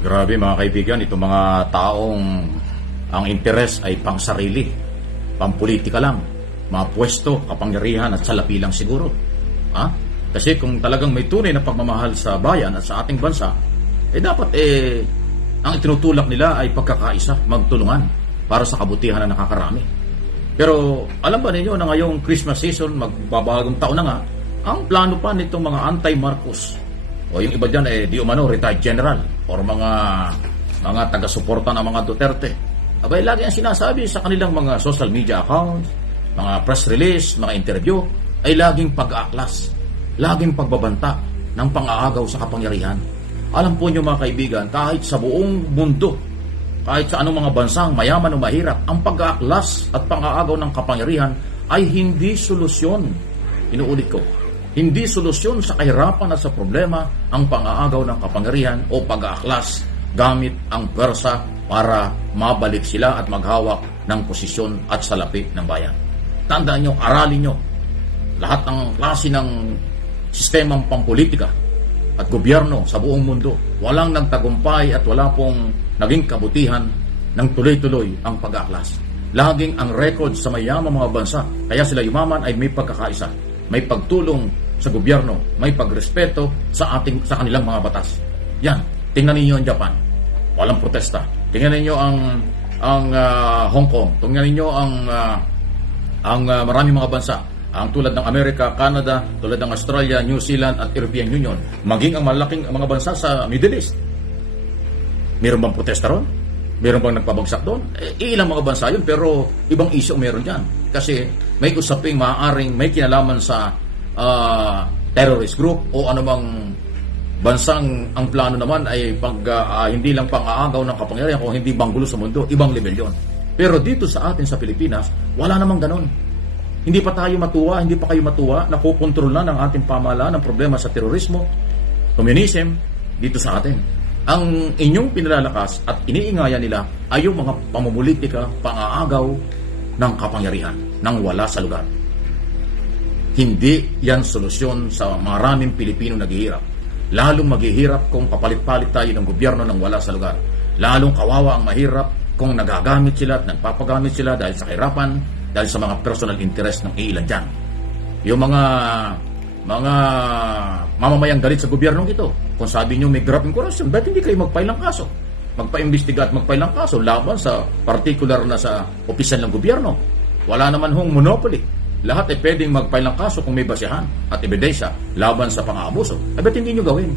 Grabe mga kaibigan, itong mga taong ang interes ay pang sarili, pang politika lang, mga pwesto, kapangyarihan at salapi lang siguro. Ha? Kasi kung talagang may tunay na pagmamahal sa bayan at sa ating bansa, dapat ang itinutulak nila ay pagkakaisa, magtulungan para sa kabutihan ng nakakarami. Pero alam ba ninyo na ngayong Christmas season, magbabagong taon na nga, ang plano pa nitong mga anti-Marcos o yung iba dyan di umano retired general or mga taga-suporta ng mga Duterte, abay lagi ang sinasabi sa kanilang mga social media accounts, mga press release, mga interview, ay laging pag-aaklas, laging pagbabanta ng pang-aagaw sa kapangyarihan. Alam po nyo mga kaibigan, kahit sa buong mundo, kahit sa anong mga bansang mayaman o mahirap, ang pag-aaklas at pang-aagaw ng kapangyarihan ay hindi solusyon. Inuulit ko, hindi solusyon sa kahirapan at sa problema ang pang-aagaw ng kapangyarihan o pag-aaklas gamit ang pwersa para mabalik sila at maghawak ng posisyon at salapi ng bayan. Tandaan nyo, aralin nyo, lahat ng klase ng sistemang pampolitika at gobyerno sa buong mundo, walang nagtagumpay at wala pong naging kabutihan ng tuloy-tuloy ang pag-aaklas. Laging ang record sa mayamang mga bansa, kaya sila yumaman, ay may pagkakaisa, may pagtulong sa gobyerno, may pagrespeto sa kanilang mga batas. Yan, tingnan ninyo ang Japan, walang protesta. Tingnan ninyo ang Hong Kong, tingnan ninyo ang maraming mga bansa, ang tulad ng Amerika, Canada, tulad ng Australia, New Zealand at European Union, maging ang malaking mga bansa sa Middle East. Meron bang protesta ron? Meron bang nagpabagsak doon? Ilang mga bansa yun, pero ibang issue meron dyan. Kasi may usaping maaaring may kinalaman sa terrorist group o anumang bansang ang plano naman ay hindi lang pang-aagaw ng kapangyarihan o hindi banggulo sa mundo, ibang level yun. Pero dito sa atin sa Pilipinas, wala namang ganon. Hindi pa kayo matuwa na kukontrol na ng ating pamahalaan ang problema sa terorismo, communism, dito sa atin. Ang inyong pinalalakas at iniingayan nila ay yung mga pamumulitika, pang-aagaw ng kapangyarihan, nang wala sa lugar. Hindi yan solusyon sa maraming Pilipino naghihirap. Lalong maghihirap kung papalit-palit tayo ng gobyerno nang wala sa lugar. Lalong kawawa ang mahirap kung nagagamit sila at nagpapagamit sila dahil sa kahirapan, dahil sa mga personal interest ng ilan dyan. Yung mga mamamayang galit sa gobyernong ito, kung sabi nyo may grabbing corruption, ba't hindi kayo magpailang kaso? Magpa-imbestiga at magpailang kaso laban sa particular na sa opisyal ng gobyerno. Wala naman hong monopoly. Lahat ay pwedeng magpailang kaso kung may basihan at ebidensya laban sa pang-aabuso. Ba't hindi nyo gawin?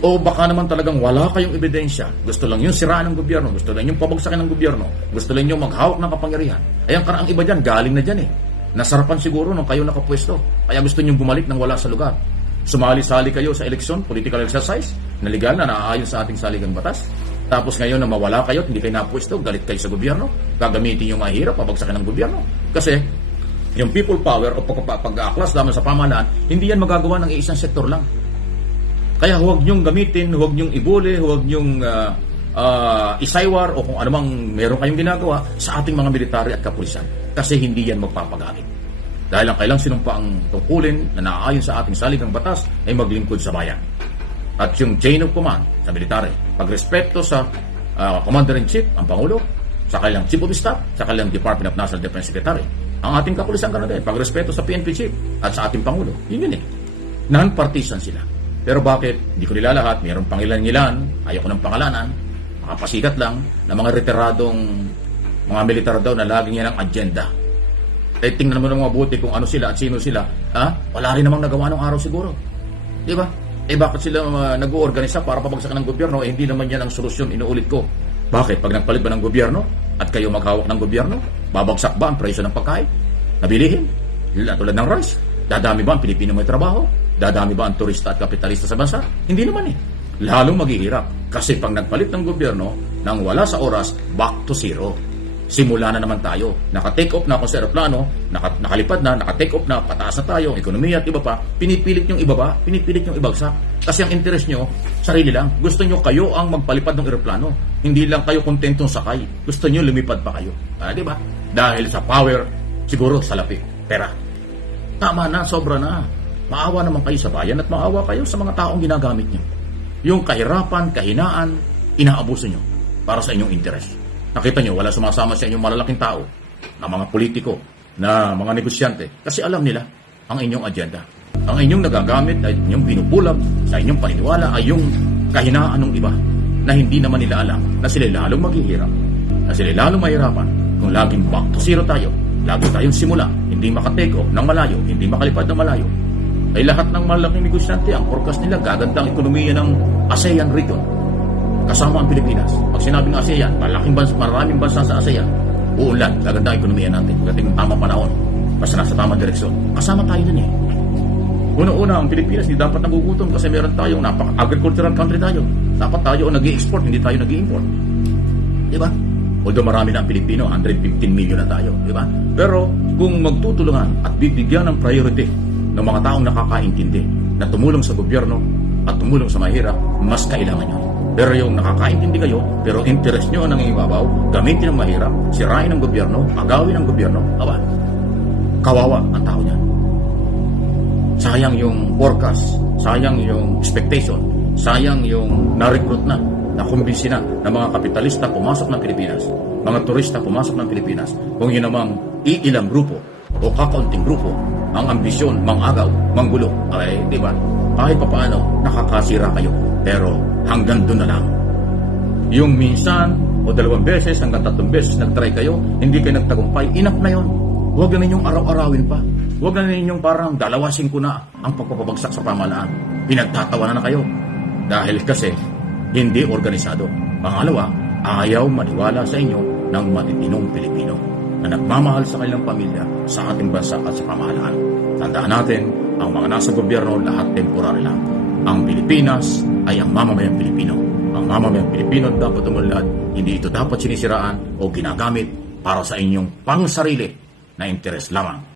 O baka naman talagang wala kayong ebidensya, gusto lang yung siraan ng gobyerno, gusto lang yung pabagsakin ng gobyerno, gusto lang yung maghawak ng kapangyarihan. Ang iba dyan, galing na dyan Nasarapan siguro nung kayo nakapwesto, kaya gusto nyo bumalik nang wala sa lugar. Sumali-sali kayo sa eleksyon, political exercise, na legal na naaayon sa ating saligang batas. Tapos ngayon na mawala kayo at hindi kayo napwesto, galit kayo sa gobyerno, gagamitin yung mahirap, pabagsakin ng gobyerno. Kasi yung people power o pag-aaklas naman sa pamahalaan, hindi yan magagawa ng isang sektor lang. Kaya huwag niyong gamitin, huwag niyong ibuli, huwag niyong isaywar o kung anumang meron kayong ginagawa sa ating mga military at kapulisan. Kasi hindi yan magpapagamit. Dahil ang kailang sinumpaang tungkulin na naaayon sa ating saligang batas ay maglingkod sa bayan. At yung chain of command sa military, pagrespeto sa Commander-in-Chief, ang Pangulo, sa kanilang Chief of Staff, sa kanilang Department of National Defense Secretary. Ang ating kapulisan ganun din, pagrespeto sa PNP Chief at sa ating Pangulo. Yun Non-partisan sila. Pero bakit? Hindi ko nila lahat. Mayroong pangilan-ngilan, ayoko ng pangalanan, makapasikat lang, na mga retiradong mga militar daw na laging yan ang agenda. Tingnan mo ng mga buti kung ano sila at sino sila. Wala rin namang nagawa ng araw siguro. Di ba? Bakit sila nag-uorganisa para pabagsakan ng gobyerno? Hindi naman yan ang solusyon, inuulit ko. Bakit? Pag nagpalit ba ng gobyerno at kayo maghawak ng gobyerno, babagsak ba ang presyo ng pagkain? Nabilihin? Tulad ng rice. Dadami ba ang Pilipino may trabaho? Dadami ba ang turista at kapitalista sa bansa? Hindi naman Lalong maghihirap. Kasi pag nagpalit ng gobyerno, nang wala sa oras, back to zero. Simula na naman tayo. Naka-take off na ako sa aeroplano, nakalipad na, naka-take off na, pataas na tayo, ekonomiya at iba pa, pinipilit nyong ibaba, pinipilit nyong ibagsak. Kasi ang interest nyo, sarili lang. Gusto nyo kayo ang magpalipad ng aeroplano. Hindi lang kayo kontentong sakay. Gusto nyo lumipad pa kayo. Di ba? Dahil sa power, siguro salapi, pera. Tama na, sobra na. Maawa naman kayo sa bayan at maawa kayo sa mga taong ginagamit nyo. Yung kahirapan, kahinaan, inaabuso nyo para sa inyong interes. Nakita nyo, wala sumasama sa inyong malalaking tao, na mga politiko, na mga negosyante, kasi alam nila ang inyong agenda. Ang inyong nagagamit ay inyong binubulag sa inyong paniniwala ay yung kahinaan ng iba na hindi naman nila alam na sila lalong maghihirap, na sila lalong mahirapan kung laging back to zero tayo, lagi tayong simula, hindi makatake off ng malayo, hindi makalipad ng malayo. Ay lahat ng malaking negosyante, ang forecast nila, gaganda ang ekonomiya ng ASEAN region. Kasama ang Pilipinas. Pag sinabing ASEAN, maraming bansa sa ASEAN, uunlad, gaganda ang ekonomiya natin. Pagdating ng tamang panahon, basta nasa tamang direksyon. Kasama tayo dun eh. Una-una, ang Pilipinas hindi dapat nagugutom kasi meron tayong agricultural country tayo. Dapat tayo ang nag-i-export, hindi tayo nag-i-import. Diba? Although marami na ang Pilipino, 115 million na tayo. Diba? Pero kung magtutulungan at bibigyan ng priority ng mga taong nakakaintindi na tumulong sa gobyerno at tumulong sa mahirap, mas kailangan nyo. Pero yung nakakaintindi kayo, pero interest nyo ang nangingibabaw, gamitin ang mahirap, sirain ang gobyerno, agawin ang gobyerno, kawawa ang tao niyan. Sayang yung forecast, sayang yung expectation, sayang yung na-recruit na kumbinsi na ng mga kapitalista pumasok ng Pilipinas, mga turista pumasok ng Pilipinas, kung yun namang iilang grupo o kakaunting grupo ang ambisyon, mangagaw, manggulo, ay di ba? Kahit papaano, nakakasira kayo. Pero hanggang doon na lang. Yung minsan o 2 beses hanggang 3 beses nag-try kayo, hindi kayo nagtagumpay, enough na yun. Huwag na ninyong araw-arawin pa. Huwag na ninyong parang 2-5 na ang pagpapabagsak sa pamahalaan. Pinagtatawanan na kayo. Dahil kasi hindi organisado. Pangalawa, ayaw maniwala sa inyo ng matitinong Pilipino na nagmamahal sa kanilang pamilya, sa ating bansa at sa pamahalaan. Tandaan natin, ang mga nasa gobyerno lahat temporary lang. Ang Pilipinas ay ang mamamayang Pilipino. Ang mamamayang Pilipino dapat umunlad. Hindi ito dapat sinisiraan o ginagamit para sa inyong pangsarili na interes lamang.